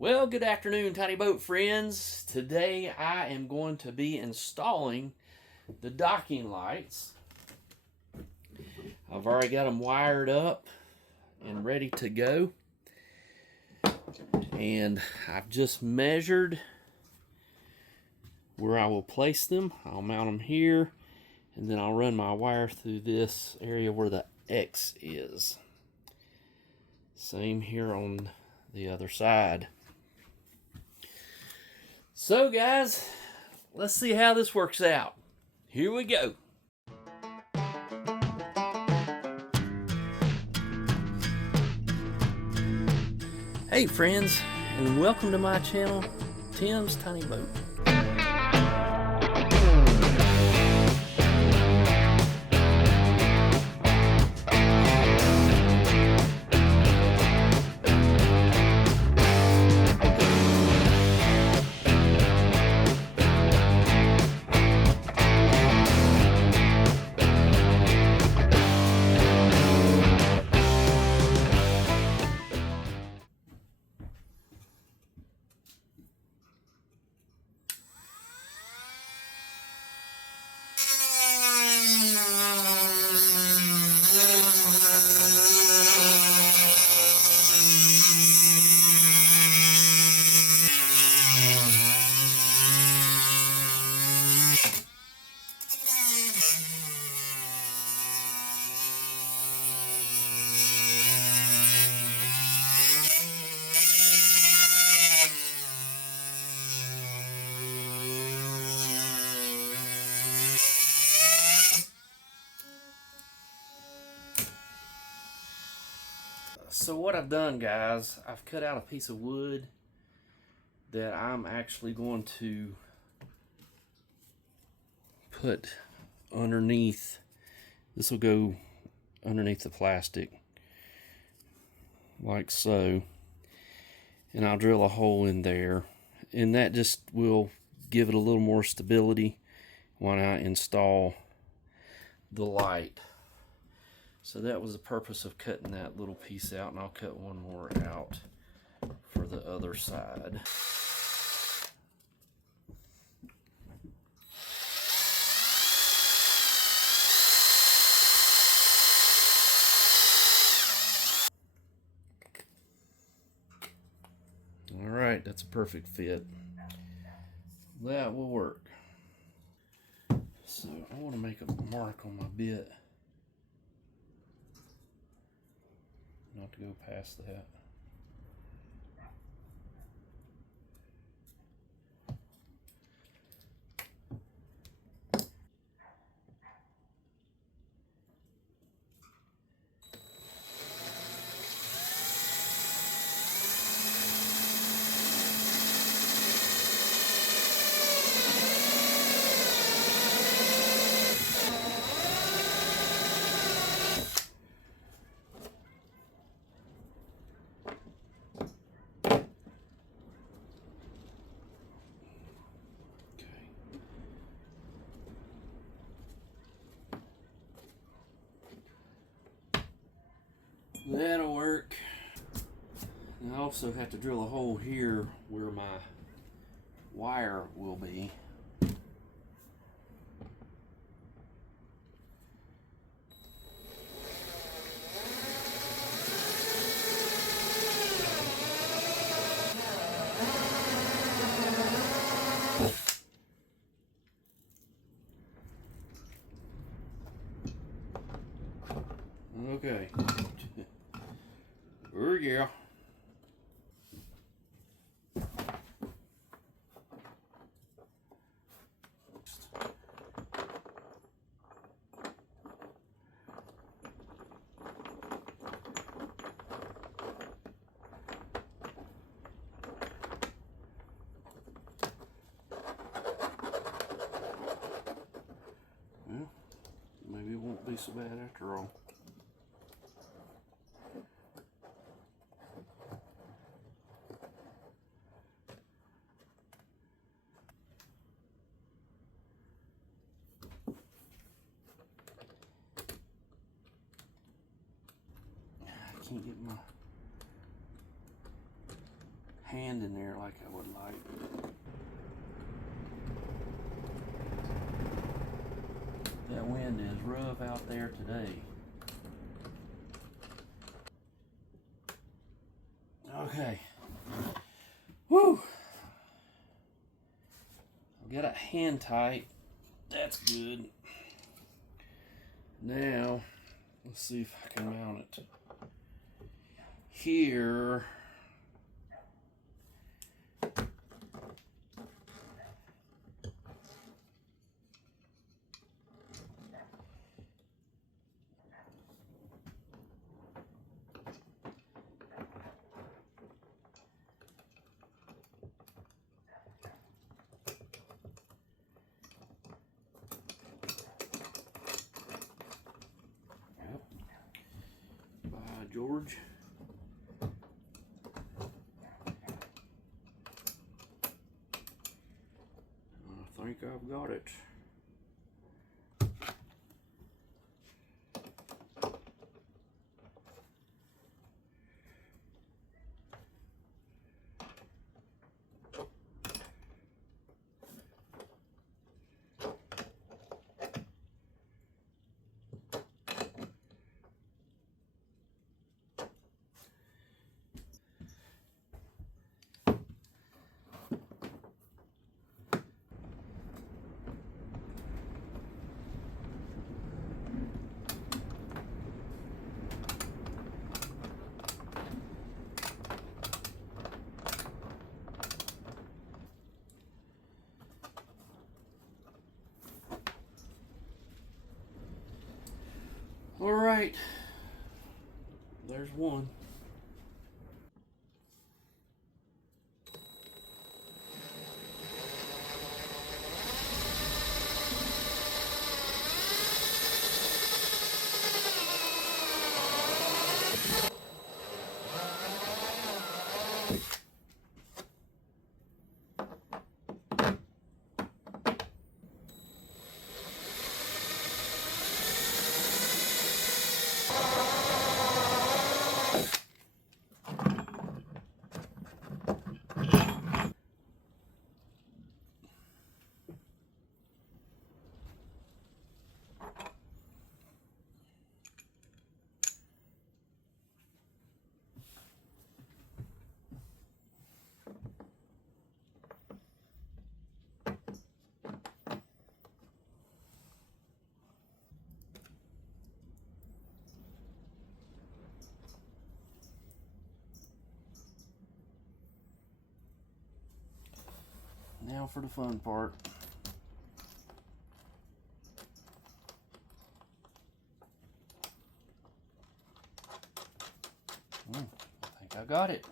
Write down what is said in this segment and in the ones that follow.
Well, good afternoon, Tiny Boat friends. Today I am going to be installing the docking lights. I've already got them wired up and ready to go. And I've just measured where I will place them. I'll mount them here, and then I'll run my wire through this area where the X is. Same here on the other side. So guys, let's see how this works out. Here we go. Hey friends, and welcome to my channel, Tim's Tiny Boat. So what I've done, guys, I've cut out a piece of wood that I'm actually going to put underneath. This will go underneath the plastic like so, and I'll drill a hole in there, and that just will give it a little more stability when I install the light. So that was the purpose of cutting that little piece out, and I'll cut one more out for the other side. All right, that's a perfect fit. That will work. So I want to make a mark on my bit, not to go past that. That'll work. And I also have to drill a hole here where my wire will be. Okay. Yeah. Well, maybe it won't be so bad after all. I can't get my hand in there like I would like. That wind is rough out there today. Okay. Woo! I've got it hand tight. That's good. Now, let's see if I can mount it. Here. George. I think I've got it. All right, there's one. Now for the fun part. I think I got it.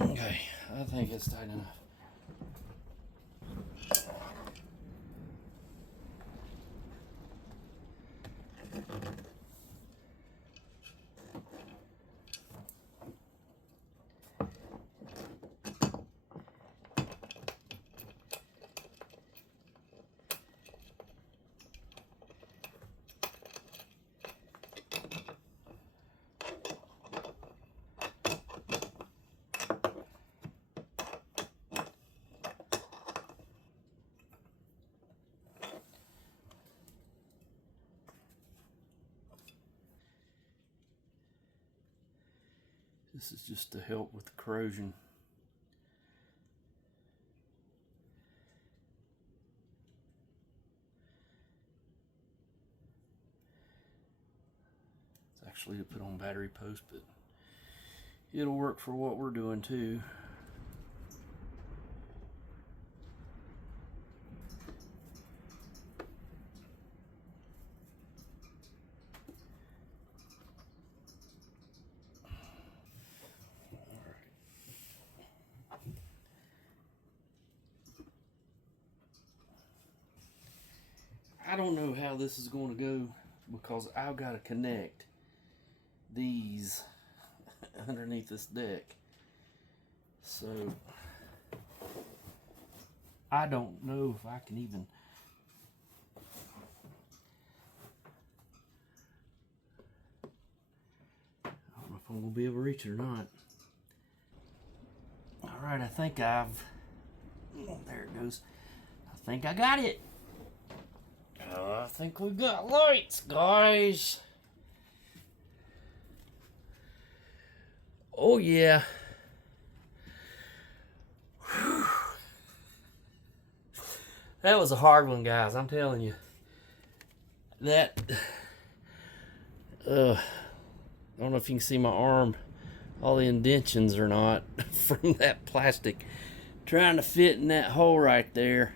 Okay, I think it's tight enough. This is just to help with the corrosion. It's actually to put on battery post, but it'll work for what we're doing too. I don't know how this is going to go because I've got to connect these underneath this deck. So I don't know if I can even I'm gonna be able to reach it or not. All right, I think I've, oh, there it goes. I think I got it. I think we got lights, guys. Oh yeah. Whew. That was a hard one, guys. I'm telling you. That, I don't know if you can see my arm, all the indentions or not from that plastic trying to fit in that hole right there.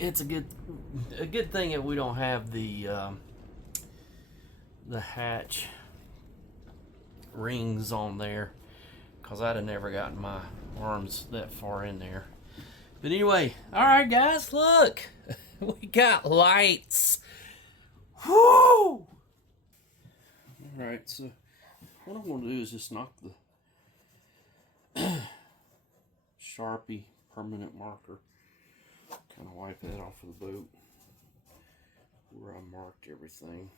It's a good thing that we don't have the hatch rings on there, because I'd have never gotten my arms that far in there. But anyway, all right, guys, look, we got lights. Whoo! All right, so what I'm going to do is just knock the Sharpie permanent marker, kind of wipe that off of the boat where I marked everything.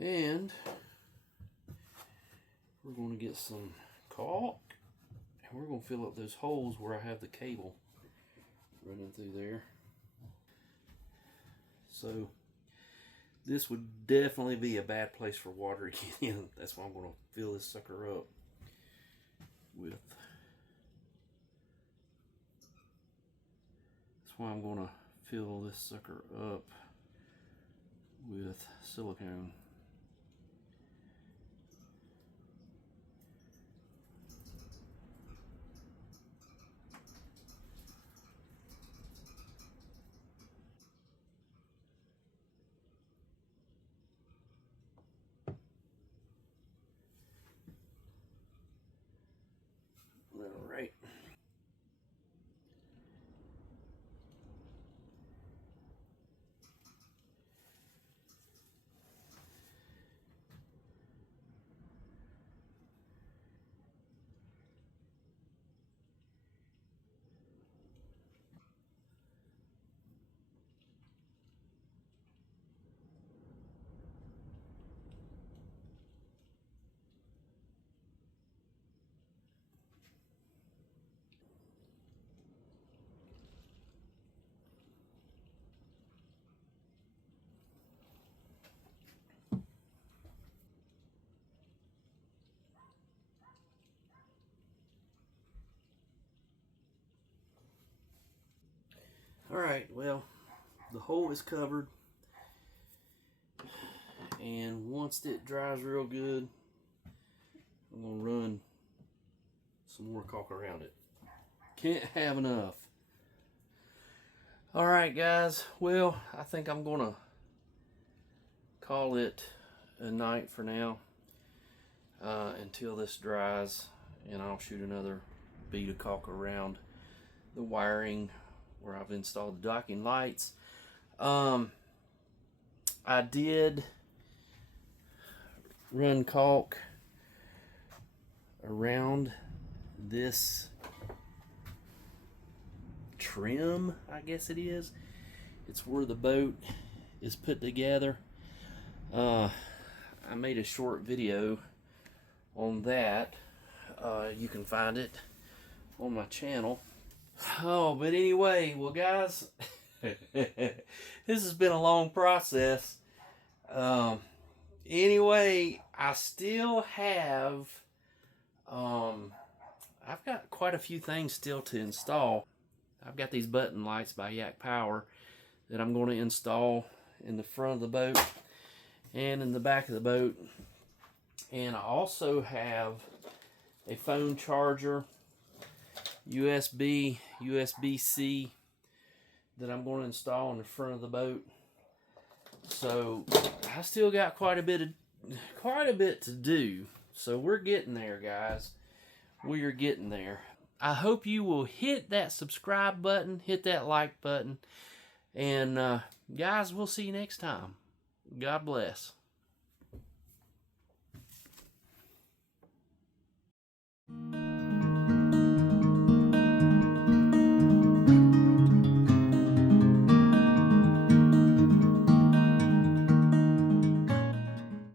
And we're going to get some caulk, and we're going to fill up those holes where I have the cable running through there. So this would definitely be a bad place for water to get in. That's why I'm going to fill this sucker up with. That's why I'm going to fill this sucker up with silicone. All right. All right, well, the hole is covered, and once it dries real good, I'm gonna run some more caulk around it. Can't have enough. All right, guys, well, I think I'm gonna call it a night for now until this dries, and I'll shoot another bead of caulk around the wiring where I've installed the docking lights. I did run caulk around this trim, I guess it is. It's where the boat is put together. I made a short video on that. You can find it on my channel. Oh, but anyway, well, guys, this has been a long process. Anyway, I still have, I've got quite a few things still to install. I've got these button lights by Yak Power that I'm going to install in the front of the boat and in the back of the boat. And I also have a phone charger, USB, USB-C, that I'm going to install in the front of the boat. So I still got quite a bit to do. So we're getting there, guys. We are getting there. I hope you will hit that subscribe button, hit that like button, and guys, we'll see you next time. God bless.